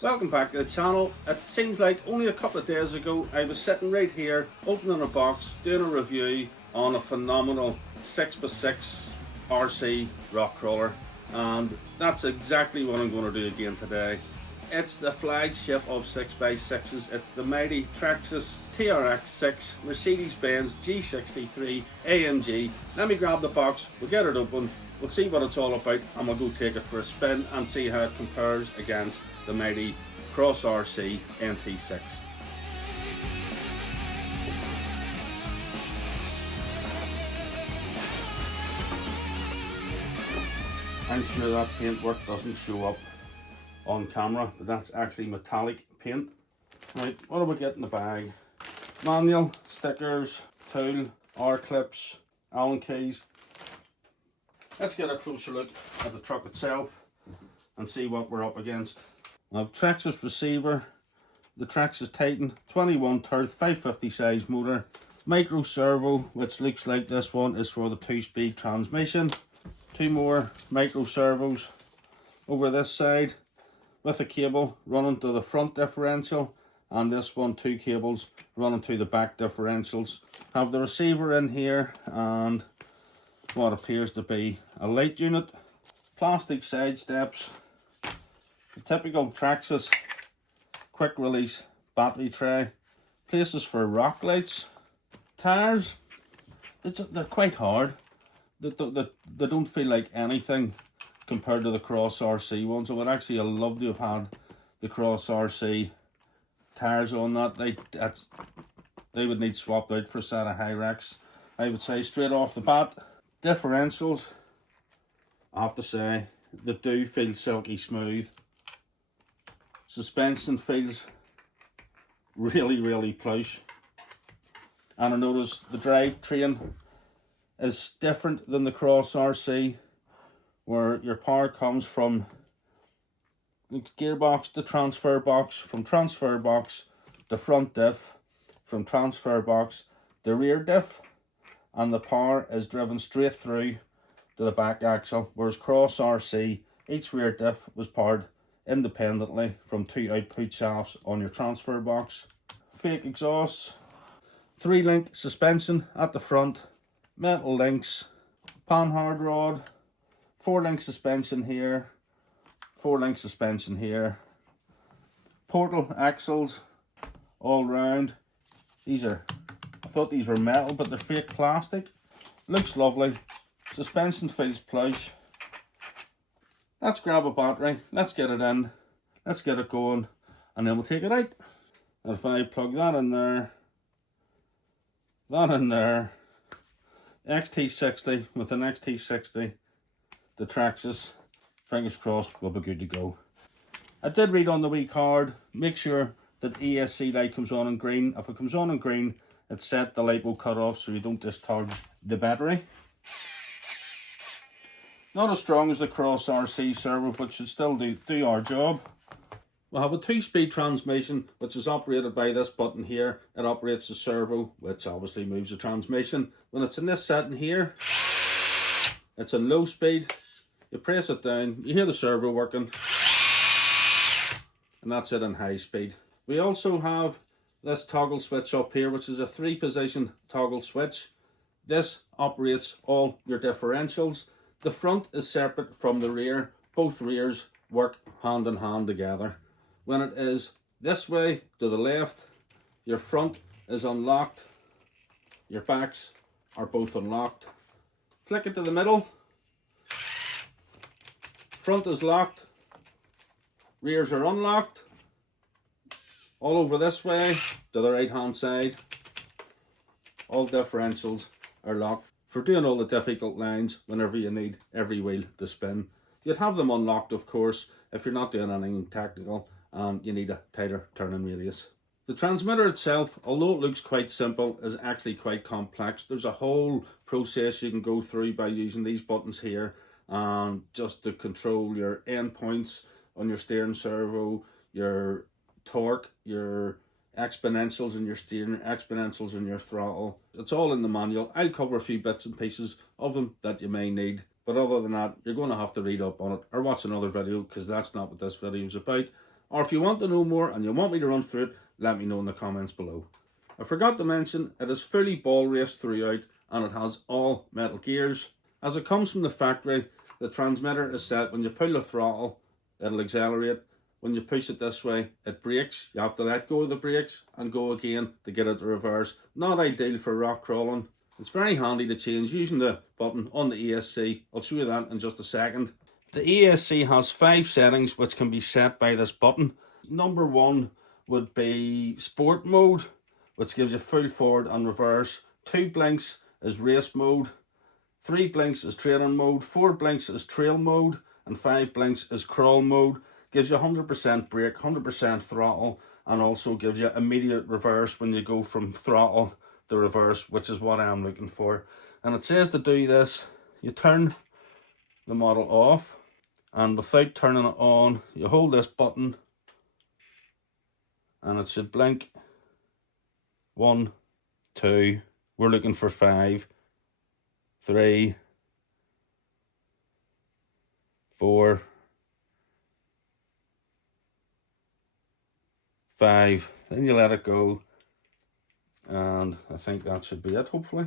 Welcome back to the channel. It seems like only a couple of days ago I was sitting right here opening a box doing a review on a phenomenal 6x6 RC rock crawler, and that's exactly what I'm going to do again today. It's the flagship of 6x6s. It's the mighty Traxxas TRX6 Mercedes Benz G-63 AMG. Let me grab the box, we'll get it open, we'll see what it's all about, and we'll go take it for a spin and see how it compares against the mighty Cross RC NT6. I'm sure that paintwork doesn't show up on camera, but that's actually metallic paint. Right, what do we get in the bag? Manual, stickers, tool, R-clips, Allen keys. Let's get a closer look at the truck itself and see what we're up against. I have Traxxas receiver, the Traxxas Titan 21 Turth 550 size motor, micro servo, which looks like this one is for the 2-speed transmission. Two more micro servos over this side with a cable running to the front differential, and this one 2 cables running to the back differentials. Have the receiver in here and what appears to be a light unit, plastic side steps, the typical Traxxas quick release battery tray, places for rock lights, tires. They're quite hard. They don't feel like anything compared to the Cross RC ones. I would actually love to have had the Cross RC tires on that. They would need swapped out for a set of high racks, I would say, straight off the bat. Differentials, I have to say, they do feel silky smooth. Suspension feels really plush. And I notice the drivetrain is different than the Cross RC, where your power comes from the gearbox to transfer box, from transfer box to front diff, from transfer box to rear diff, and the power is driven straight through to the back axle, whereas Cross RC, each rear diff was powered independently from 2 output shafts on your transfer box. Fake exhausts, 3-link suspension at the front, metal links, panhard rod, 4-link suspension here, 4-link suspension here, portal axles all round. I thought these were metal, but they're fake plastic. Looks lovely. Suspension feels plush. Let's grab a battery, let's get it in, let's get it going, and then we'll take it out. And if I plug that in there, XT60 with an XT60, the Traxxas, fingers crossed, we'll be good to go. I did read on the wee card, make sure that ESC light comes on in green. If it comes on in green, it's set, the light will cut off so you don't discharge the battery. Not as strong as the Cross RC servo, but should still do our job. We'll have a 2-speed transmission, which is operated by this button here. It operates the servo, which obviously moves the transmission. When it's in this setting here, it's in low speed. You press it down, you hear the servo working, and that's it in high speed. We also have this toggle switch up here, which is a 3-position toggle switch. This operates all your differentials. The front is separate from the rear. Both rears work hand in hand together. When it is this way to the left, your front is unlocked, your backs are both unlocked. Flick it to the middle, front is locked, rears are unlocked. All over this way to the right hand side, all differentials are locked for doing all the difficult lines whenever you need every wheel to spin. You'd have them unlocked, of course, if you're not doing anything technical and you need a tighter turning radius. The transmitter itself, although it looks quite simple, is actually quite complex. There's a whole process you can go through by using these buttons here, just to control your endpoints on your steering servo, your torque, your exponentials in your steering, exponentials in your throttle. It's all in the manual. I'll cover a few bits and pieces of them that you may need, but other than that, you're going to have to read up on it or watch another video, because that's not what this video is about. or if you want to know more and you want me to run through it, let me know in the comments below. I forgot to mention, it is fully ball raced throughout and it has all metal gears. As it comes from the factory, the transmitter is set when you pull the throttle, it'll accelerate. When you push it this way, it brakes. You have to let go of the brakes and go again to get it to reverse. Not ideal for rock crawling. It's very handy to change using the button on the ESC. I'll show you that in just a second. The ESC has 5 settings which can be set by this button. Number 1 would be sport mode, which gives you full forward and reverse. 2 blinks is race mode. 3 blinks is training mode. 4 blinks is trail mode. And 5 blinks is crawl mode. Gives you 100% brake, 100% throttle, and also gives you immediate reverse when you go from throttle to reverse, which is what I'm looking for. And it says to do this, you turn the model off, and without turning it on, you hold this button, and it should blink. 1, 2, we're looking for 5, 3, 4, 5, then you let it go, and I think that should be it. Hopefully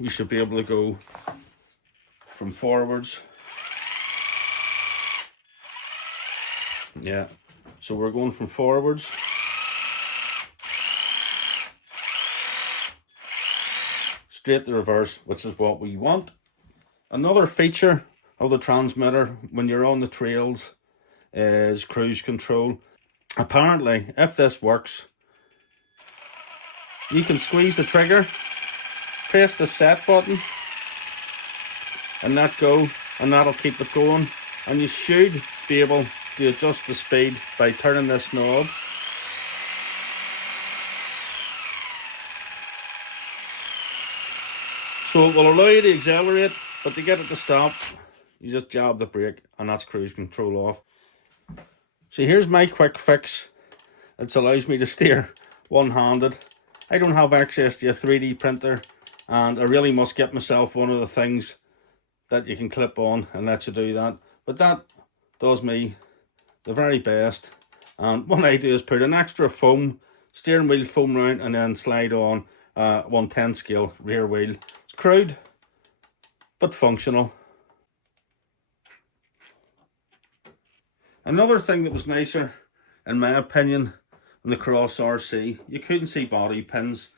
we should be able to go from forwards. Yeah, so we're going from forwards straight to reverse, which is what we want. Another feature of the transmitter when you're on the trails is cruise control. Apparently, if this works, you can squeeze the trigger, press the set button, and let go, and that'll keep it going. And you should be able to adjust the speed by turning this knob. So it will allow you to accelerate, but to get it to stop, you just jab the brake, and that's cruise control off. So here's my quick fix. It allows me to steer one-handed. I don't have access to a 3D printer, and I really must get myself one of the things that you can clip on and let you do that. But that does me the very best. And what I do is put an extra foam, steering wheel foam round, and then slide on 1/10 scale rear wheel. It's crude, but functional. Another thing that was nicer, in my opinion, in the Cross RC, you couldn't see body pins.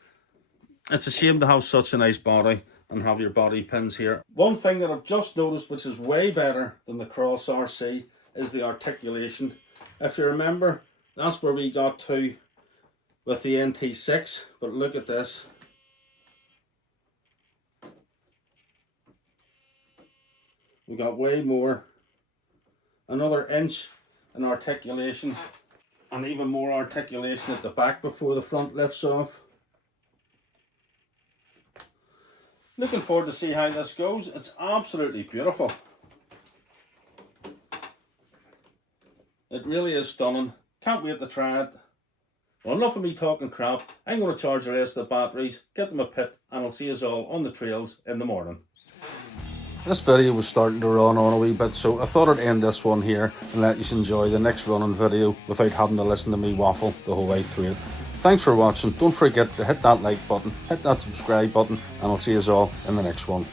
It's a shame to have such a nice body and have your body pins here. One thing that I've just noticed, which is way better than the Cross RC, is the articulation. If you remember, that's where we got to with the NT6, but look at this. We got way more, another inch in articulation, and even more articulation at the back before the front lifts off. Looking forward to see how this goes. It's absolutely beautiful. It really is stunning. Can't wait to try it. Well, enough of me talking crap. I'm going to charge the rest of the batteries, get them a pit, and I'll see us all on the trails in the morning. This video was starting to run on a wee bit, so I thought I'd end this one here and let you enjoy the next running video without having to listen to me waffle the whole way through it. Thanks for watching. Don't forget to hit that like button, hit that subscribe button, and I'll see you all in the next one.